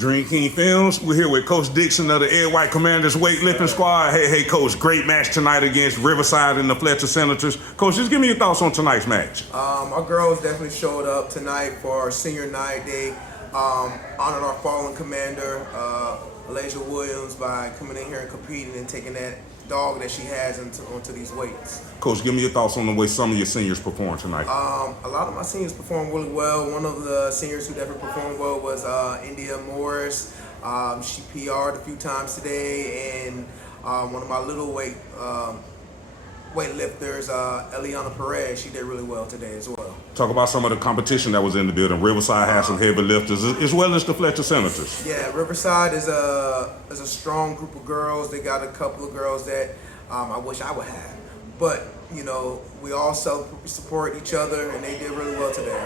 Dream King Films. We're here with Coach Dixon of the White Commanders Weightlifting Squad. Hey, Coach, great match tonight against Riverside and the Fletcher Senators. Coach, just give me your thoughts on tonight's match. Our girls definitely showed up tonight for our senior night. They honored our fallen commander, Elijah Williams, by coming in here and competing and taking that dog that she has onto these weights. Coach, give me your thoughts on the way some of your seniors performed tonight. A lot of my seniors performed really well. One of the seniors who definitely performed well was India Morris. She PR'd a few times today, and one of my little weightlifters, Eliana Perez, she did really well today as well. Talk about some of the competition that was in the building. Riverside has some heavy lifters, as well as the Fletcher Senators. Yeah, Riverside is a strong group of girls. They got a couple of girls that I wish I would have. But, you know, we all support each other, and they did really well today.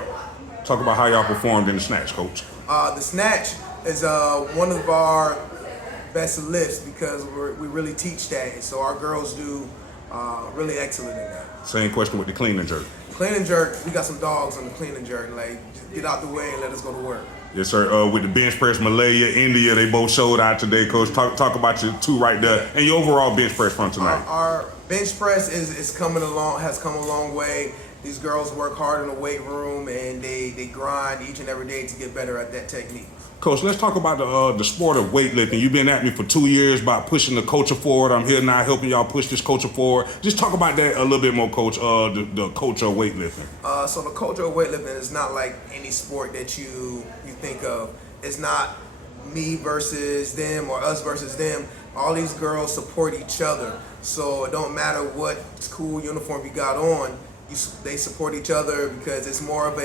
Talk about how y'all performed in the snatch, Coach. The snatch is one of our best lifts because we really teach that. And so our girls do really excellent in that. Same question with the clean and jerk. Clean and jerk, we got some dogs on the clean and jerk. Like, just get out the way and let us go to work. Yes, sir. With the bench press, Malaya, India, they both showed out today, Coach. Talk about your two right there and your overall bench press from tonight. Our bench press has come a long way. These girls work hard in the weight room, and they grind each and every day to get better at that technique. Coach, let's talk about the sport of weightlifting. You've been at me for 2 years about pushing the culture forward. I'm here now helping y'all push this culture forward. Just talk about that a little bit more, Coach, the culture of weightlifting. So the culture of weightlifting is not like any sport that you think of. It's not me versus them or us versus them. All these girls support each other. So it don't matter what school uniform you got on, they support each other because it's more of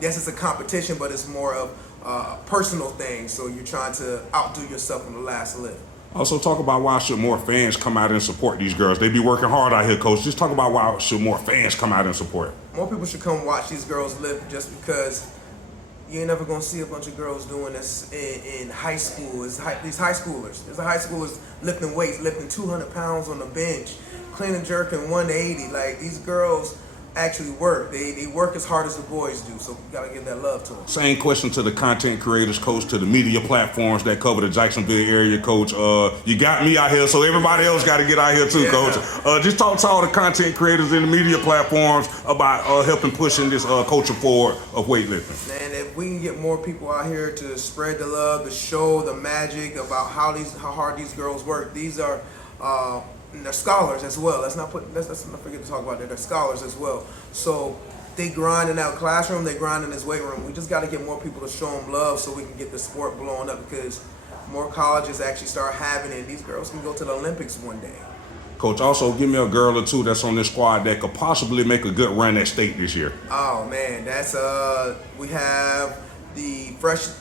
yes, it's a competition, but it's more of a personal thing. So you're trying to outdo yourself in the last lift. Also, talk about why should more fans come out and support these girls. They be working hard out here, Coach. Just talk about why should more fans come out and support. More people should come watch these girls lift just because you ain't never gonna see a bunch of girls doing this in high school. These high schoolers. There's high schoolers lifting weights, lifting 200 pounds on the bench, clean and jerking 180. Like, these girls actually work. They work as hard as the boys do, so we gotta give that love to them. Same question to the content creators, Coach, to the media platforms that cover the Jacksonville area, Coach. You got me out here, so everybody else got to get out here too, Coach. Just talk to all the content creators in the media platforms about helping pushing this culture forward of weightlifting. And if we can get more people out here to spread the love, to show the magic about how hard these girls work. These are and they're scholars as well. Let's not forget to talk about that. They're scholars as well. So they grind in that classroom, they grind in this weight room. We just got to get more people to show them love so we can get the sport blowing up, because more colleges actually start having it. These girls can go to the Olympics one day. Coach, also give me a girl or two that's on this squad that could possibly make a good run at state this year. Oh man, that's we have the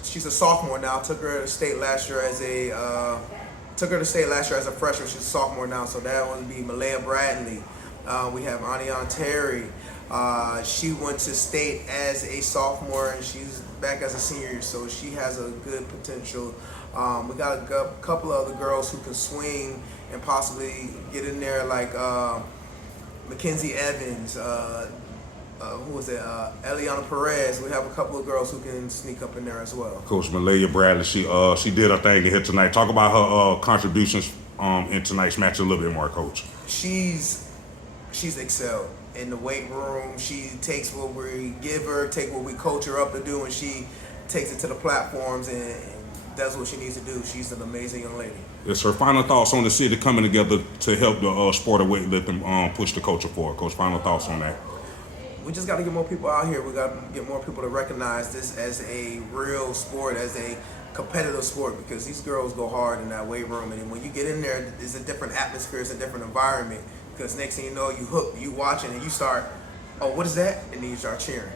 she's a sophomore now. Took her to state last year as a freshman. She's a sophomore now, so that would be Malaya Bradley. We have Anion Terry. She went to state as a sophomore, and she's back as a senior, so she has a good potential. We got a couple of other girls who can swing and possibly get in there, like Mackenzie Evans. Who was it? Eliana Perez. We have a couple of girls who can sneak up in there as well. Coach Malaya Bradley, she did her thing here tonight. Talk about her contributions in tonight's match a little bit more, Coach. She's excelled in the weight room. She takes what we give her, take what we coach her up to do, and she takes it to the platforms and does what she needs to do. She's an amazing young lady. Yes, sir. Final thoughts on the city coming together to help the sport of weightlifting push the culture forward. Coach, final thoughts on that. We just got to get more people out here. We got to get more people to recognize this as a real sport, as a competitive sport, because these girls go hard in that weight room. And when you get in there, it's a different atmosphere, it's a different environment. Because next thing you know, you hook, you watching, and you start, oh, what is that? And then you start cheering.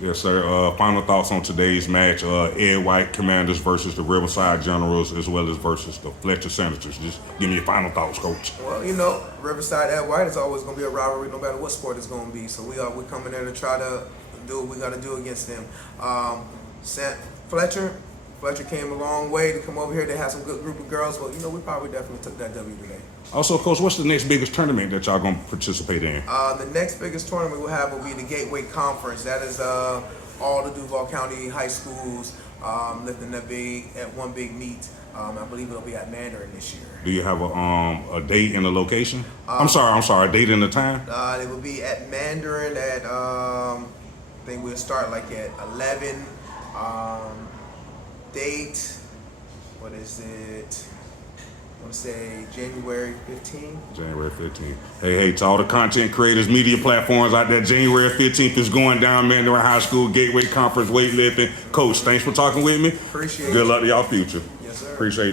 Yes, sir. Final thoughts on today's match. White Commanders versus the Riverside Generals, as well as versus the Fletcher Senators. Just give me your final thoughts, Coach. Well, you know, Riverside at White is always going to be a rivalry no matter what sport it's going to be. So we're coming there to try to do what we got to do against them. Fletcher came a long way to come over here. They had some good group of girls, but, you know, we probably definitely took that W today. Also, Coach, what's the next biggest tournament that y'all going to participate in? The next biggest tournament we'll have will be the Gateway Conference. That is all the Duval County high schools lifting at one big meet. I believe it'll be at Mandarin this year. Do you have a date and a location? I'm sorry, a date and a time? It will be at Mandarin at I think we'll start like at 11. Date, what is it? I want to say January 15th. January 15th. Hey, to all the content creators, media platforms out there, January 15th is going down, Mandarin High School, Gateway Conference, weightlifting. Coach, thanks for talking with me. Appreciate it. Good luck to y'all future. Yes, sir. Appreciate it.